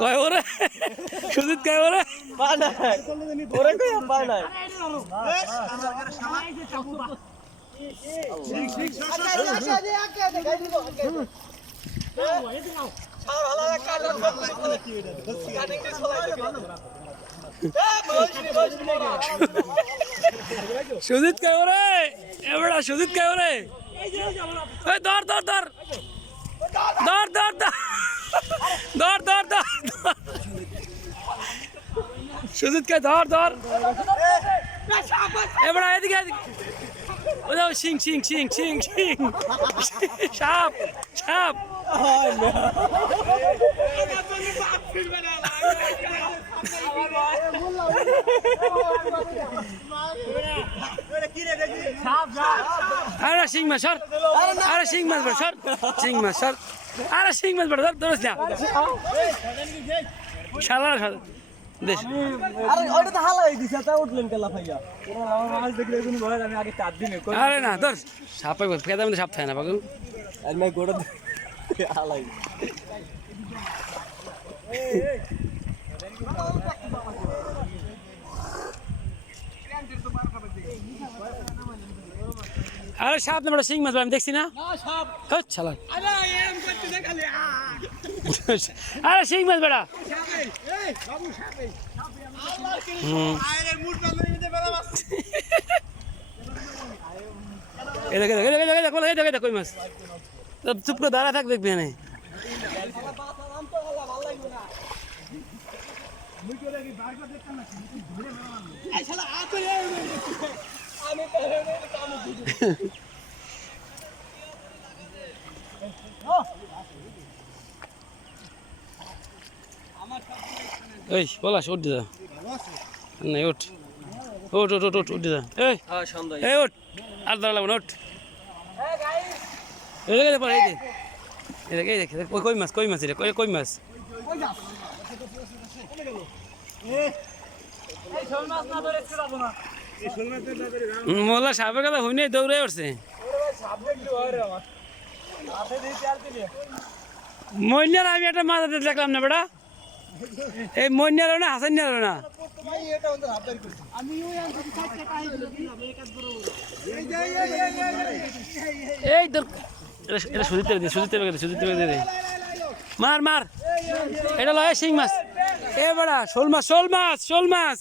কয় ওরে সুজিত কয় ওরে পা নাই ওরে কই পা নাই সুজিত কয় ওরে এবারে সুজিত কয় ওরে এই ধর ধর ধর ধর ধর ধর ধর ধর সুজিত কে ধর ধর এবারে এদিকে ও যাও সিং সিং সিং সিং সিং সাপ সাপ আরে সিং মাছ সর আরে সিং মাছ বেড় সর সিং মাছ সর আরে সিং মাছ বেড় ধর ধরস না শালা দেশ আরে ওটা তো হালাই দিছে তা উঠলেন কেলা ভাইয়া ওরা আমার মাছ দেখলে কোন ভয় আমি আগে 4 দিন আরে না ধর সাপে ফেদা মধ্যে সাপ থাকে না পাগল আর मैं গোড়া হালাই আরে সাপ না বড় সিং মাছ আমি দেখছি না সাপ হ্যাঁ শালা আরে এম করতে দেখালি আরে সিং মাছ বেড়া এই বাবু সাপে আরে মুড বান্ধব নিতে বেলা মাছ এই দেখে দেখে দেখে দেখে দেখে কই মাছ তো চুপ করে দাঁড়া থাক দেখবি না এই শালা আতে আমি তো কাম দিছি এই বলা উঠ দে না উঠ উঠ উঠ উঠ উঠ উঠ দে এই হ্যাঁ সন্ধ্যা এই উঠ আর দাঁড়া লাগবে না উঠ এই দেখে পড়ে এই দেখে এই দেখে কই মাছ এটা কই মাছ এই শোল মাছ না ধরে যাবো না এই শোল মাছ না ধরে মোলা সাপের কথা হইনি দৌড়ে উঠছে ওরে ভাই সাপ দেখলি হয় রে আমার হাতে দিয়ে চার দিলি মইনার আমি একটা মাছ দেখলাম না বেটা এই মইনার না হাসান না এটা ওদের হাত ধরে করছি আমি ওই আনছি 4 টাকা আইলো দিলাম এক হাত বড় এই তোর এটা সুজিতে দে মার মার এটা লয় শিং মাছ এ বড়া শোল মাছ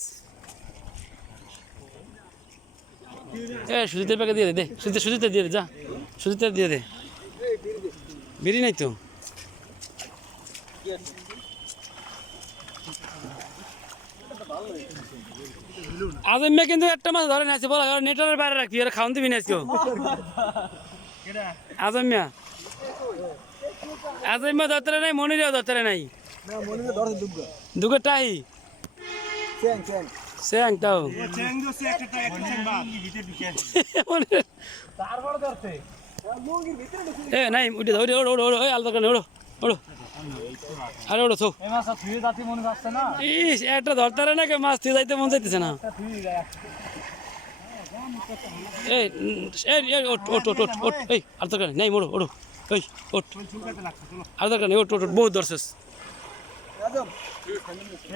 এ সুজিতে প্যাকে দিয়ে দে সুজিতে দিয়ে দে যা সুজিতে দিয়ে দে বিড়ি নাই তো আজম্মা কিন্তু একটা মাছ ধরে নাইছে বলা নেটের বাইরে রাখবি আর খাওয়ান দিবি না আজকেও আজম্মা ধরতে নাই মনিরও ধরতে নাই না মনে ধরে দুটো টাই স্যাং তাও চ্যাং দোসে একটা চ্যাং বাদ ভিতরে ঢুকে তারপর ধরতে লুঙ্গির ভিতরে ঢুকে এ নাই উঠে ধরে ওড়ো ওই আলাদা করে ওড়ো আরে ওড়ো থো এই মাছ থুয়ে যাতে মনে যাচ্ছে না ইস একটা ধরতে না কে মাছ দিয়ে যাইতে মন যাইতেছে না থুয়ে যায় এই এই ওট এই আর দরকার নেই মোড়ো ওড়ো এই ওট চুলকাতে লাগছে চলো আর দরকার নেই ওট বহুত ধরছিস রাজম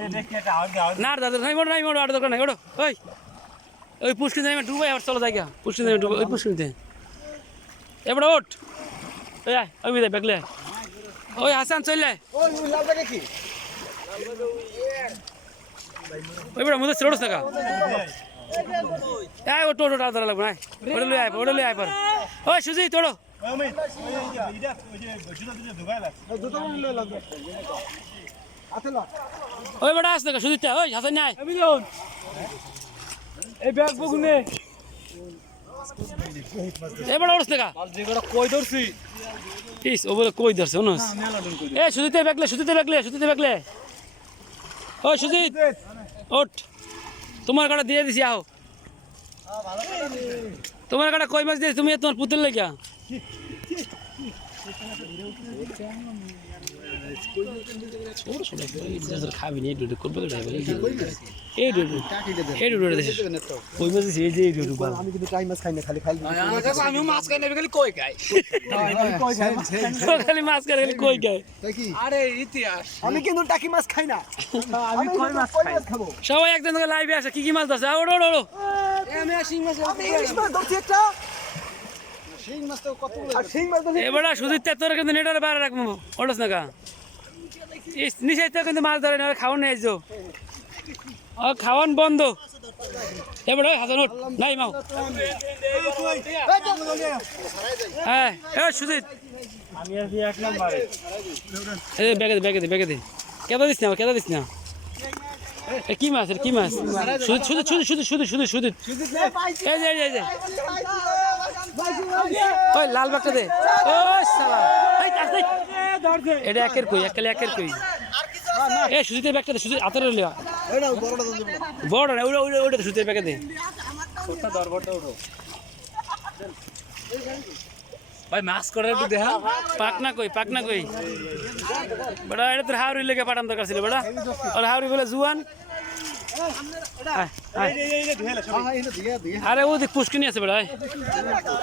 এই দেখি এটা আউট দাও না দাদা নাই মোড়ো আর দরকার নাই ওড়ো ওই পুষ্কিন যাই ডুবাই আর চলো জায়গা পুষ্কিন যাই ওই পুষ্কিনতে এবারে ওট এই আয় ওই বিদায় বেগলে ওই হাসান চলে ওই লাল জায়গা কি ওই বড় মুদে ছোড়ছ টাকা এই ওটো আর ধরা লাগবে না ওড়ে লই আয় পর ওই সুজি তোড়ো আমি এটা ওই যে জুতা দিয়ে ঢুকাই লাগছে দুটো মিলে লাগবে আতলা ওই বড় আস টাকা সুজিটা ওই হাসান নাই আমি লোন এই ব্যাগ বগুনে এই বড় ওড়ছ টাকা মাল যেগুলো কই ধরছি ইস ও বলে কই ধরছে অনুস মেলা দিন কই এ সুজিতে বেগলে ওই সুজিত ওঠ তোমার কাটা দিয়ে দিছি আও তোমার কাটা কই মাছ দিয়েছি তুমি তোমার পুতুল লাগিয়া ছোট ছোট খাবি নি একটু করবে এই ডুডু এই ডুডু ওই মাছ এই যে এই ডুডু আমি কিন্তু টাইম মাছ খাই না খালি খালি আমিও মাছ খাই না খালি কই খাই খালি মাছ খাই খালি কই খায় কি আরে ইতিহাস আমি কিন্তু টাকি মাছ খাই না আমি কই মাছ খাবো সবাই একজন লাইভে আসে কি কি মাছ ধরছে ওড়ো ওড়ো ওড়ো আমি শিং মাছ আমি ইলিশ মাছ ধরছি একটা শিং মাছ তো কত আর শিং মাছ ধরছি এবারে সুজিত তোর কিন্তু নেটার বাইরে রাখবো ওড়স না কা নিচে তো কিন্তু মাছ ধরে না খাওয়ান নিয়ে আসছো খাওয়ান বন্ধ এবারে হাসান উঠ নাই মাও হ্যাঁ এ সুজিত আমি আছি এক নম্বরে এ ব্যাগে দে কেদা দিস না এ কি মাছ কি মাছ সুজিত এই যে ওই লাল বাগটা দে ওই শালা এই কাছ দে এটা একের কই একের কই এ সুজিতের ব্যাগটা দে সুজিত আতর লিয়া এটা বড়টা দে বড় না ওটা সুজিতের ব্যাগে দে ছোটটা দরবরটা উঠো ভাই মাছ করে একটু দেখা পাকনা কই বড় এটা তোর হাওড়ি লেগে পাঠান দরকার ছিল বড় আর হাওড়ি বলে জুয়ান এই যে ধুয়েলে হ্যাঁ এটা দিয়ে আরে ও দেখ পুষ্কিনি আছে বড়